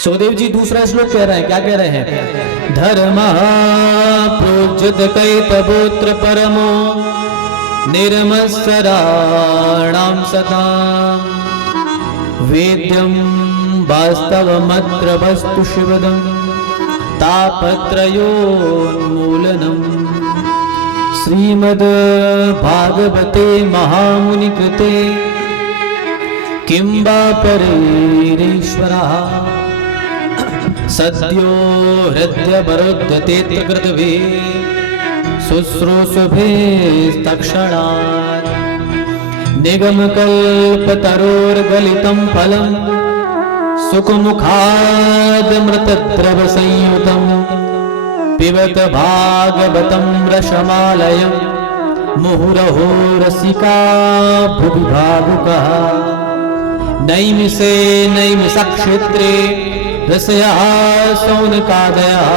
सुखदेव जी दूसरा श्लोक कह रहे हैं, क्या कह रहे हैं? धर्म प्रोज्यत कैतवोत्र परमो निर्मत्सराणां सदा वेद्यं वास्तवमत्र वस्तु शिवदं तापत्रयोन्मूलनम् श्रीमद् भागवते महामुनि कृते किं वा परैरीश्वरः सद्यो हृदयवरुध्यते कृतवे शुश्रूषुभिस्तक्षणात् निगमकल्पतरोर्गलितं फलं सुखमुखादमृतद्रवसंयुतं पिबत भागवतं रसमालयं मुहुरहो रसिका भुवि भावुकः नैमिषे नैमिषक्षेत्रे रसयः सौनकादयः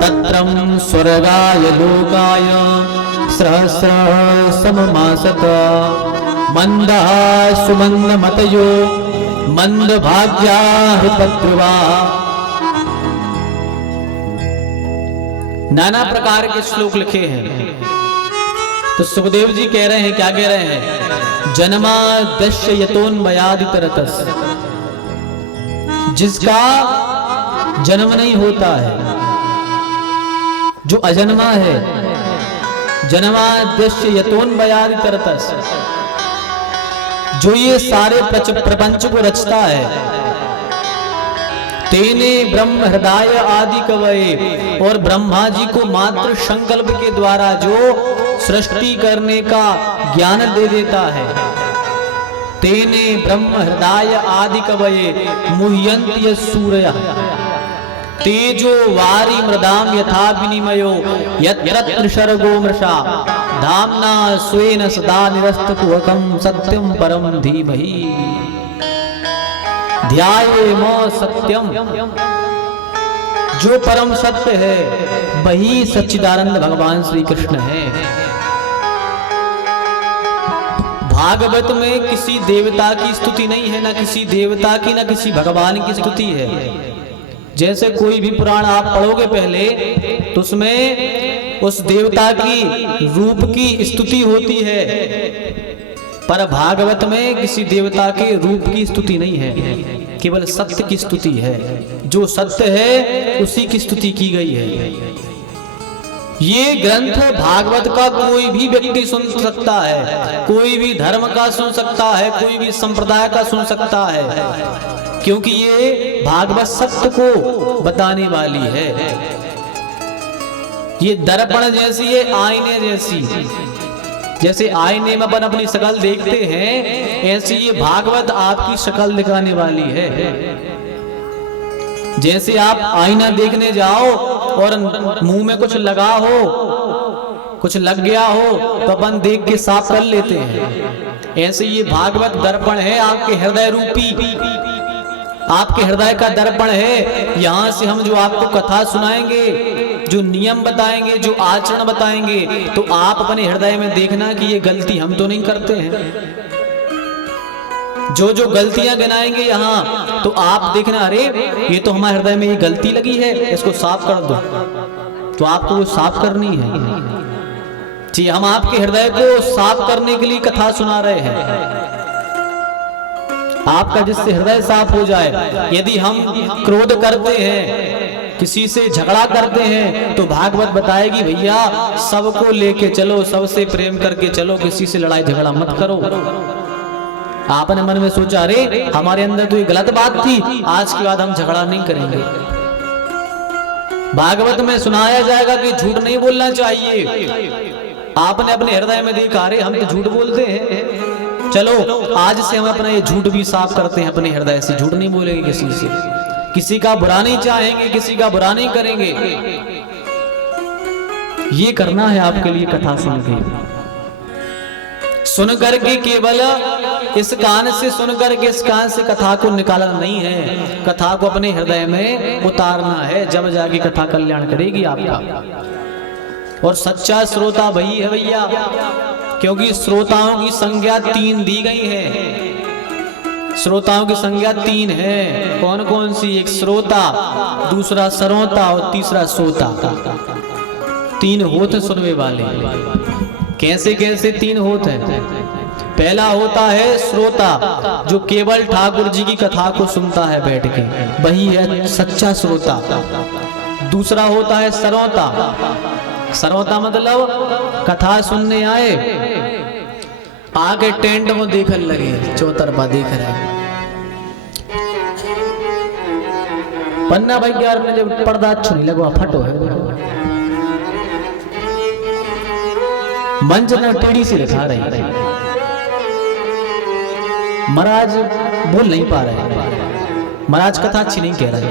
तत्रं स्वर्गाय लोकाय सहस्रः सममासत मन्दः सुमन्दमतयो मंदभाग्या हृपद्रुवा। नाना प्रकार के श्लोक लिखे हैं। तो सुखदेव जी कह रहे हैं, क्या कह रहे हैं? जन्माद्यस्य यतोन्मयादितरतस्, जिसका जन्म नहीं होता है, जो अजन्मा है, जन्माद्यस्य यतोन्मयादितरतस्, जो ये सारे प्रपंच को रचता है, तेने ब्रह्म हृदय आदि कवये, और ब्रह्मा जी को मात्र संकल्प के द्वारा जो सृष्टि करने का ज्ञान दे देता है, तेने ब्रह्म हृदय आदि कवये मुह्यन्ति सूरयः तेजो वारी मृदाम यथा विनिमयो यत्र सर्गो मृषा धाम्ना स्वेन सदा निरस्तकुहकं सत्यं परम धीमहि ध्यायेमो सत्यम। जो परम सत्य है वही सच्चिदानंद भगवान श्री कृष्ण है। भागवत में किसी देवता की स्तुति नहीं है, ना किसी देवता की, ना किसी भगवान की स्तुति है। जैसे कोई भी पुराण आप पढ़ोगे पहले तो उसमें उस देवता की रूप की स्तुति होती है, पर भागवत में किसी देवता के रूप की स्तुति नहीं है, केवल सत्य की स्तुति है। जो सत्य है उसी की स्तुति की गई है। ये ग्रंथ भागवत का कोई भी व्यक्ति सुन सकता है, कोई भी धर्म का सुन सकता है, कोई भी संप्रदाय का सुन सकता है, क्योंकि ये भागवत सत्य को बताने वाली है। ये दर्पण जैसी है, आईने जैसी। जैसे आईने में अपन अपनी शकल देखते हैं, ऐसी ये भागवत आपकी शकल दिखाने वाली है। जैसे आप आईना देखने जाओ और मुंह में कुछ लगा हो, कुछ लग गया हो, तो अपन देख के साफ कर लेते हैं। ऐसे ये भागवत दर्पण है, आपके हृदय रूपी, आपके हृदय का दर्पण है। यहाँ से हम जो आपको कथा सुनाएंगे, जो नियम बताएंगे, जो आचरण बताएंगे, तो आप अपने हृदय में देखना कि ये गलती हम तो नहीं करते हैं। जो जो गलतियां गिनाएंगे यहाँ, तो आप देखना, अरे ये तो हमारे हृदय में ये गलती लगी है, इसको साफ कर दो। तो आपको वो साफ करनी है जी। हम आपके हृदय को साफ करने के लिए कथा सुना रहे हैं, आपका जिससे हृदय साफ हो जाए। यदि हम क्रोध करते हैं, किसी से झगड़ा करते हैं, तो भागवत बताएगी भैया सबको लेके चलो, सबसे प्रेम करके चलो, किसी से लड़ाई झगड़ा मत करो। आपने मन में सोचा, अरे हमारे अंदर तो ये गलत बात थी, आज के बाद हम झगड़ा नहीं करेंगे। भागवत में सुनाया जाएगा कि झूठ नहीं बोलना चाहिए। आपने अपने हृदय में देखा, अरे हम तो झूठ बोलते हैं, चलो आज से हम अपना ये झूठ भी साफ करते हैं। अपने हृदय से झूठ नहीं बोलेंगे, किसी से, किसी का बुरा नहीं चाहेंगे, किसी का बुरा नहीं करेंगे। ये करना है आपके लिए कथा सुन के। सुन करके केवल इस कान से सुन करके इस कान से कथा को निकालना नहीं है, कथा को अपने हृदय में उतारना है, जब जाके कथा कल्याण करेगी आपका। और सच्चा श्रोता वही है भैया, क्योंकि श्रोताओं की संज्ञा 3 दी गई है। श्रोताओं की संज्ञा 3 है। कौन कौन सी? एक श्रोता, दूसरा सरोता और तीसरा सोता। 3 होते सुनने वाले। कैसे कैसे 3 होते हैं? पहला होता है श्रोता, जो केवल ठाकुर जी की कथा को सुनता है बैठ के, वही है सच्चा श्रोता। दूसरा होता है सरोता। सरोता मतलब कथा सुनने आए, आगे टेंट में देखने लगे, चौतरफा देख रहे। पन्ना भाई 11 में जब पर्दा अच्छो नहीं लगवा फटो है, मंच न टेढ़ी सी दिखा रही, महाराज बोल नहीं पा रहे, महाराज कथा अच्छी नहीं कह रहे,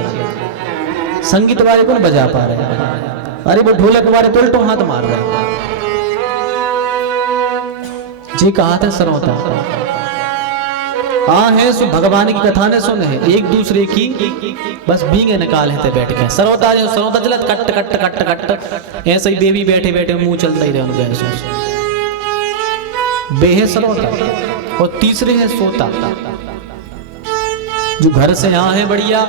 संगीत वाले को नहीं बजा पा रहे, अरे वो ढोलक वाले तो उल्टो हाथ मार रहे। जी कहा था सरोता। हाँ है सो भगवान की कथा ने सुने है, एक दूसरे की बस बींगे निकाले थे बैठ के। सरोता जो सरोता चला कट कट कट कट, ऐसे ही बेबी बैठे बैठे मुंह चलता ही रहे उनके। बे है सरोता और तीसरे है सोता, जो घर से यहाँ है बढ़िया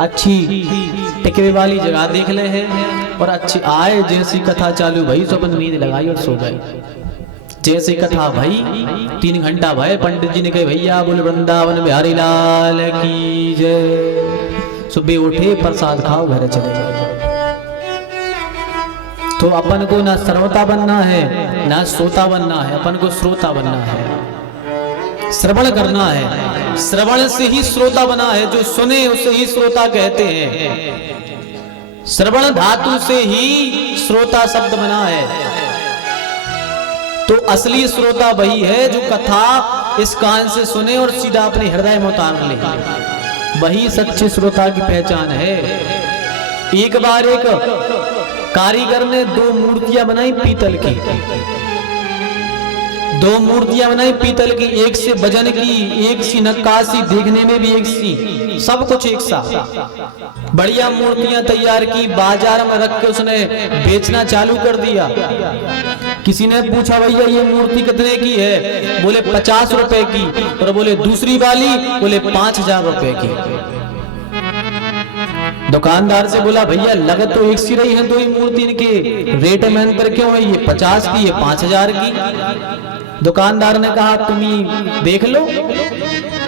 अच्छी टिकवे वाली जगह देख ले है और अच्छी आए जैसी कथा चालू भाई तो अपन नींद लगाई और सो गए। जैसे कथा भाई 3 घंटा भाई, पंडित जी ने कहे भैया बोले वृंदावन बिहारी लाल की जय, सुबह उठे प्रसाद खाओ घर चले गए। तो अपन को ना श्रोता बनना है ना सोता बनना है, अपन को श्रोता बनना है, श्रवण करना है। श्रवण से ही श्रोता बना है, जो सुने उसे ही श्रोता कहते हैं। श्रवण धातु से ही श्रोता शब्द बना है। तो असली श्रोता वही है जो कथा इस कान से सुने और सीधा अपने हृदय में उतार ले, वही सच्चे श्रोता की पहचान है। एक बार एक कारीगर ने 2 मूर्तियां बनाई पीतल की, 2 मूर्तियां बनाई पीतल की, एक से भजन की, एक सी नक्काशी, देखने में भी एक सी, सब कुछ एक सा। बढ़िया मूर्तियां तैयार की, बाजार में रख के उसने बेचना चालू कर दिया। किसी ने पूछा भैया ये मूर्ति कितने की है? बोले 50 रुपए की। और बोले दूसरी वाली? बोले 5000 रुपए की। दुकानदार से बोला भैया लग तो एक सी रही है 2 ही मूर्ति, इनके रेट में अंतर क्यों है? ये 50 की, ये 5000 की। दुकानदार ने कहा तुम ही देख लो,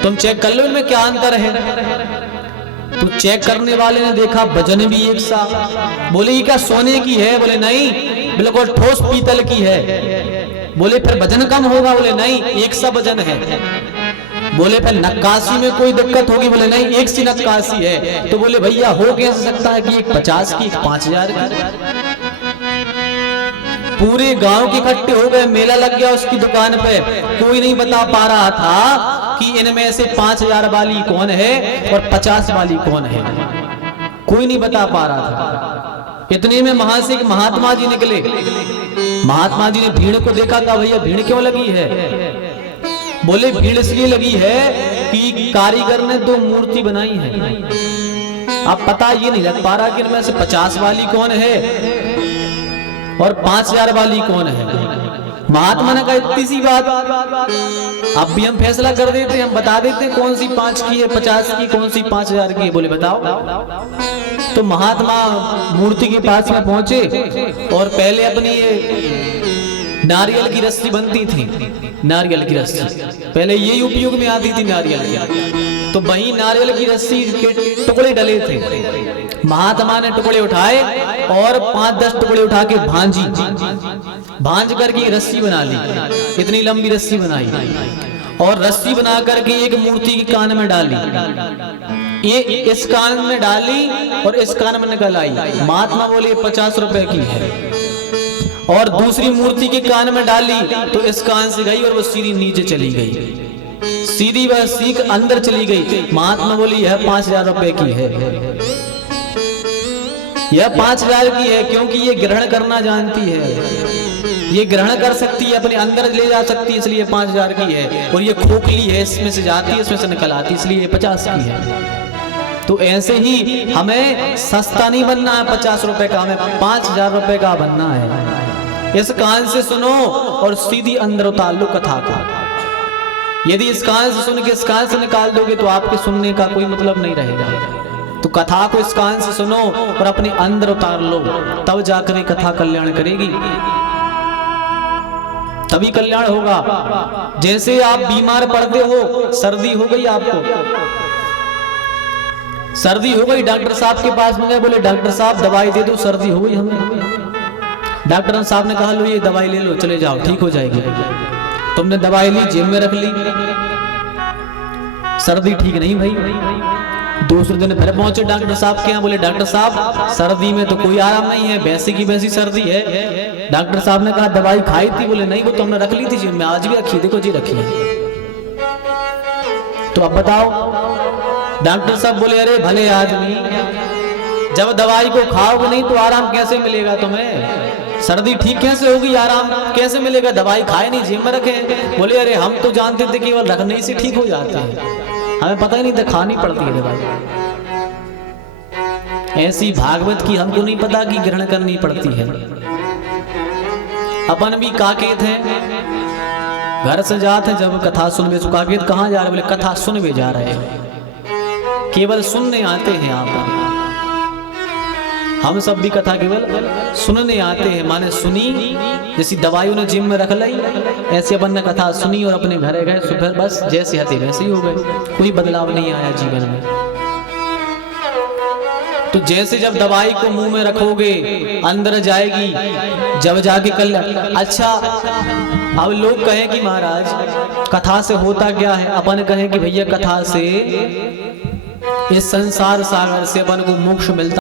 तुम चेक कर लो इनमें क्या अंतर है। तो चेक करने वाले ने देखा वजन भी एक सा। बोले ये क्या सोने की है? बोले नहीं, बिल्कुल ठोस पीतल की है। बोले फिर वजन कम होगा? बोले नहीं, एक सा वजन है। बोले फिर नक्काशी में कोई दिक्कत होगी? बोले नहीं, एक सी नक्काशी है। तो बोले भैया हो कैसे सकता है कि एक 50 की, एक 5000 की? पूरे गांव के इकट्ठे हो गए, मेला लग गया उसकी दुकान पे। कोई नहीं बता पा रहा था कि इनमें से 5000 वाली कौन है और 50 वाली कौन है, कोई नहीं बता पा रहा था। इतने में वहां से एक महात्मा जी निकले। महात्मा जी ने भीड़ को देखा, था भैया भीड़ क्यों लगी है? बोले भीड़ इसलिए लगी है कि कारीगर ने 2 मूर्ति बनाई है, अब पता ये नहीं लग पा रहा कि इनमें से 50 वाली कौन है और 5000 वाली कौन है। महात्मा ने कहा इतनी सी बात, अब भी हम फैसला कर देते, हम बता देते कौन सी 5 की है, 50 की, कौन सी 5000 की है। बोले बताओ। तो महात्मा मूर्ति के पास में पहुंचे और पहले अपनी ये नारियल की रस्सी बनती थी, नारियल की रस्सी पहले यही उपयोग में आती थी नारियल की। तो वही नारियल की रस्सी के टुकड़े डले थे। महात्मा ने टुकड़े उठाए और 5-10 टुकड़े उठा के भांज करके रस्सी बना ली। इतनी लंबी रस्सी बनाई और रस्सी बना करके एक मूर्ति के कान में डाली, ये इस कान में डाली और इस कान में निकल आई। महात्मा बोले 50 रुपए की है। और दूसरी मूर्ति के कान में डाली तो इस कान से गई और वो सीधी नीचे चली गई, सीधी वह सीख अंदर चली गई। महात्मा बोली यह 5000 रुपए की है, यह 5000 की है, क्योंकि ये ग्रहण करना जानती है, ये ग्रहण कर सकती है, अपने अंदर ले जा सकती है, इसलिए 5000 की है। और ये खोखली है, इसमें से जाती है, इसमें से निकल आती है, इसलिए ये 50 की है। तो ऐसे ही हमें सस्ता नहीं बनना है 50 रुपए का, हमें 5000 रुपए का बनना है। इस कान से सुनो और सीधी अंदर उतार लो कथा को। यदि इस कान से सुन के इस कान से निकाल दोगे तो आपके सुनने का कोई मतलब नहीं रहेगा। तो कथा को इस कान से सुनो और अपने अंदर उतार लो, तब जाकर कथा कल्याण करेगी, तभी कल्याण होगा। जैसे आप बीमार पड़ते हो, सर्दी हो गई, आपको सर्दी हो गई, डॉक्टर साहब के पास में गए, बोले डॉक्टर साहब दवाई दे दो, सर्दी हो गई हमें। डॉक्टर साहब ने कहा लो ये दवाई ले लो, चले जाओ, ठीक हो जाएगी। तुमने दवाई ली, जेब में रख ली, सर्दी ठीक नहीं भाई। दूसरे दिन फिर पहुंचे डॉक्टर साहब के यहाँ, बोले डॉक्टर साहब सर्दी में तो कोई आराम नहीं है, वैसी की वैसी सर्दी है। डॉक्टर साहब ने कहा दवाई खाई थी, बोले नहीं वो तो हमने रख ली थी जेब में, आज भी रखी, देखो जी रखी है। तो अब बताओ, डॉक्टर साहब बोले अरे भले आदमी, जब दवाई को खाओगे नहीं तो आराम कैसे मिलेगा तुम्हें? सर्दी ठीक कैसे होगी, आराम कैसे मिलेगा? दवाई खाए नहीं, जेब में रखे। बोले अरे हम तो जानते थे केवल रखने से ठीक हो जाते हैं, हमें पता ही नहीं था खानी पड़ती है दवाई। ऐसी भागवत की हमको नहीं पता कि ग्रहण करनी पड़ती है। अपन भी काकेत हैं, घर से जाते हैं, जब कथा सुनवे तो काकेत कहाँ जा रहे? बोले कथा सुनवे जा रहे हैं, केवल सुनने आते हैं आप। हम सब भी कथा केवल सुनने आते हैं, माने सुनी, जैसी दवाई उन्हें जिम में रख ली, ऐसे अपन ने कथा सुनी और अपने घर गए, सुबह बस जैसे हते वैसे ही हो गए, कोई बदलाव नहीं आया जीवन में। तो जैसे जब दवाई को मुंह में रखोगे अंदर जाएगी, जब जाके कल। अच्छा अब लोग कहें कि महाराज कथा से होता क्या है? अपन कहें कि भैया कथा से इस संसार सागर से अपन को मोक्ष मिलता